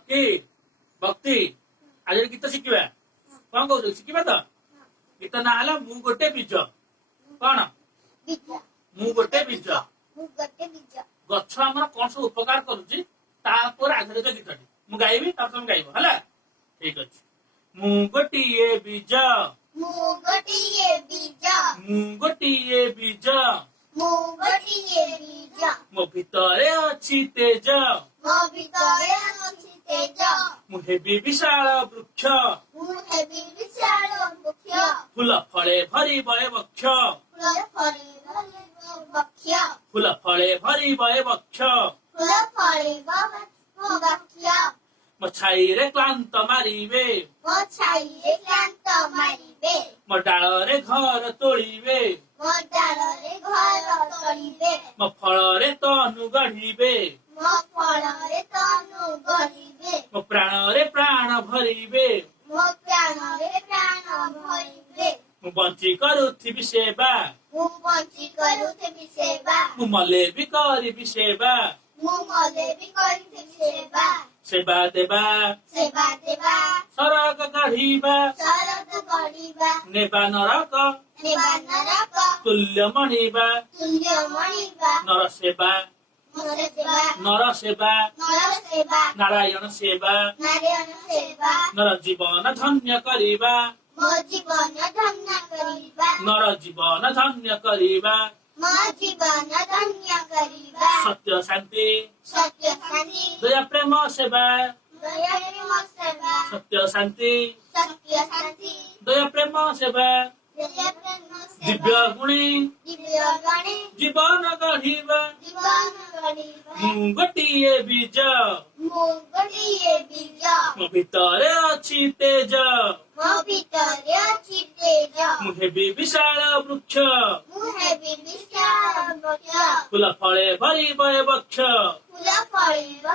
lucky ଭକ୍ତି ଆଜି ଗୀତ ଶିଖିବା କଣ କହୁଛୁ ଶିଖିବା ତ ଗୀତ ନା ହେଲା ମୁଁ ଗୋଟେ ବୀଜ କଣ ମୁଁ ଗୋଟେ ବୀଜ ଗଛ ଆମର କଣ ସବୁ ଉପକାର କରୁଛି ତାପରେ ଆଧାରିତ ଗୀତଟି ମୁଁ ଗାଇବି ତାପରେ ତମେ ଗାଇବ ହେଲା ଠିକ ଅଛି ମୁଁ ଗୋଟିଏ ବୀଜ ମୁଁ ଗୋଟିଏ ବୀଜ ମୁଁ ଗୋଟିଏ ବୀଜ ମୁଁ ଗୋଟିଏ ବୀଜ ମୋ ଭିତରେ ଅଛି ତେଜ ମୋ ଭିତରେ ଅଛି ତେଜ ମୁଁ ହେବି ବିଶାଳ ବୃକ୍ଷ ମୁଁ ହେବି ବିଶାଳ ବୃକ୍ଷ ଫୁଲ ଫଳେ ଭରିବ ଏ ବକ୍ଷ ଫୁଲ ଫଳିବ ବକ୍ଷ ଫୁଲ ଫଳେ ଭରିବ ଏ ବକ୍ଷ ଫୁଲ ଫଳିବ ବକ୍ଷ ମୋ ଛାଇରେ କ୍ଳାନ୍ତ ମାରିବେ ମୋ ଛାଇରେ କ୍ଳାନ୍ତ ମାରିବେ ମୋ ଡାଳରେ ଘର ତୋଳିବେ ମୋ ଡାଳରେ ଘର ତୋଳିବେ ମୋ ଫଳରେ ତନୁ ଗଢିବେ ମୋ ଫଳରେ ତନୁ ଗଢ଼ିବେ ମୋ ପ୍ରାଣରେ ପ୍ରାଣ ଭରିବେ ମୋ ପ୍ରାଣରେ ପ୍ରାଣ ଭରିବେ ମୁଁ ବଞ୍ଚି କରୁଥିବି ସେବା ମୁଁ ବଞ୍ଚି କରୁଥିବି ସେବା ମୁଁ ମଲେ ବି କରିବି ସେବା ମୁଁ ମଲେ ବି କରିଥିବି ସେବା ସେବା ଦେବା ସେବା ଦେବା ସରଗ ଗଢିବା ଶରଦ ଗଢ଼ିବା ନେବା ନରକ ନେବା ନରକ ତୁଲ୍ୟ ମଣିବା ତୁଲ୍ୟ ମଣିବା ନର ସେବା ମୋର ସେବା ନର ସେବା ନର ସେବା ନାରାୟଣ ସେବା ନାରାୟଣ ସେବା ନର ଜୀବନ ଧନ୍ୟ କରିବା ମୋ ଜୀବନ ଧନ୍ୟ କରିବା ନର ଜୀବନ ଧନ୍ୟ କରିବା ମୋ ଜୀବନ ଧନ୍ୟ କରିବା ସତ୍ୟ ଶାନ୍ତି ସତ୍ୟ ଶାନ୍ତି ଦୟା ପ୍ରେମ ସେବା ଦୟା ପ୍ରେମ ସେବା ସତ୍ୟ ଶାନ୍ତି ସତ୍ୟ ଶାନ୍ତି ଦୟା ପ୍ରେମ ସେବା ଦୟା ପ୍ରେମ ଦିବ୍ୟ ସେବା ଗୁଣୀ ଦିବ୍ୟ ଗଣେ ଜୀବନ ଗଢିବା ଜୀବନ ଗଢ଼ିବା ମୁଁ ଗୋଟିଏ ବୀଜ ମୁଁ ଗୋଟିଏ ବୀଜ ମୋ ଭିତରେ ଅଛି ତେଜ ମୋ ଭିତରେ ଅଛି ତେଜ ମୁଁ ହେବି ବିଶାଳ ବୃକ୍ଷ ମୁଁ ହେବି ବିଶାଳ ବୃକ୍ଷ ଫୁଲ ଫଳେ ଭରିବ ଏ ବକ୍ଷ ଫୁଲ ଫଳିବ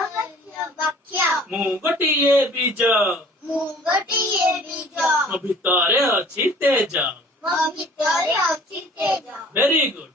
ବକ୍ଷ ମୁଁ ଗୋଟିଏ ବୀଜ ମୁଁ ଗୋଟିଏ ବୀଜ ମୋ ଭିତରେ ଅଛି ତେଜ ମୋ ଭିତରେ ଅଛି ତେଜ ଭେରି ଗୁଡ୍